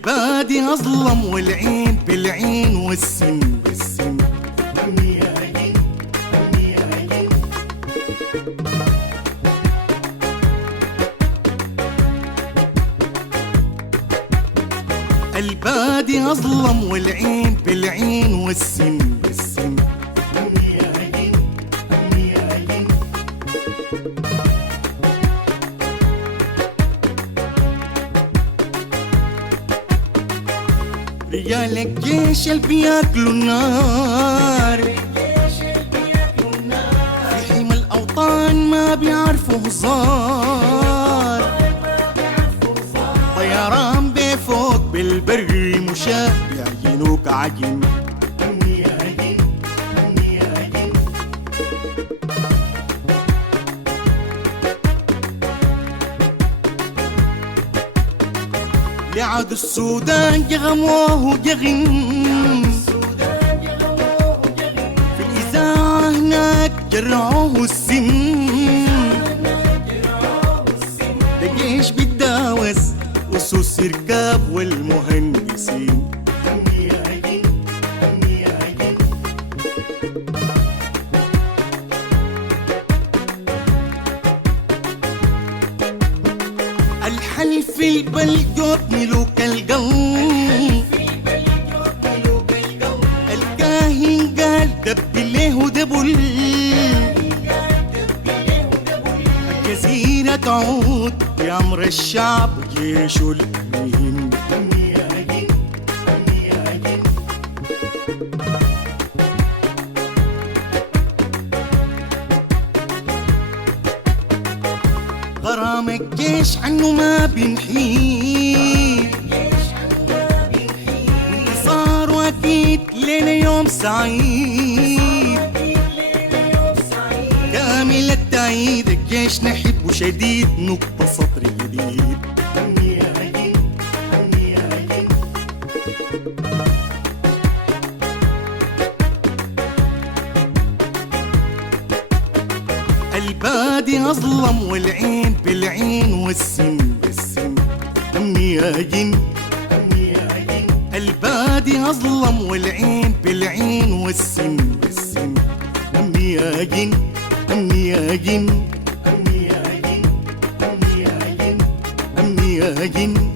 البادي أظلم والعين بالعين والسن بالسن. أمي يا عين أمي يا عين. البادي أظلم والعين بالعين والسن بالسن. أمي يا عين أمي يا عين. رجال الجيش اللي بياكلوا النار، في حمى الأوطان ما بيعرفوا هزار. طيران بفوق بالبر مشاة بيعجنوك عجن. أمي يا عجن أمي يا عجن. لعد السودان جغموه جغن، في الإذاعة هناك جرعوه السن. ده جيش بيتداوس أسس ركاب والمهندسين. أمي يا عجن أمي يا عجن. الحلف البلجوت ملوك القلب، الكاهن قال دب له دبل، الجزيرة تعود بأمر الشعب جيشه الأمين. أمي يا عجن أمي يا عجن. غرام الجيش عنه ما بنحيد، وانتصار أكيد ليلة يوم سعيد. كامل التأييد الجيش نحبه شديد، نقطة سطر جديد. أمي يا عجن أمي يا عجن. البادي أظلم والعين بالعين والسن بالسن. أمي يا عجن أمي يا عجن. البادي أظلم والعين بالعين والسن بالسن. أمي يا عجن أمي يا عجن. أمي يا عجن أمي يا عجن. أمي يا عجن.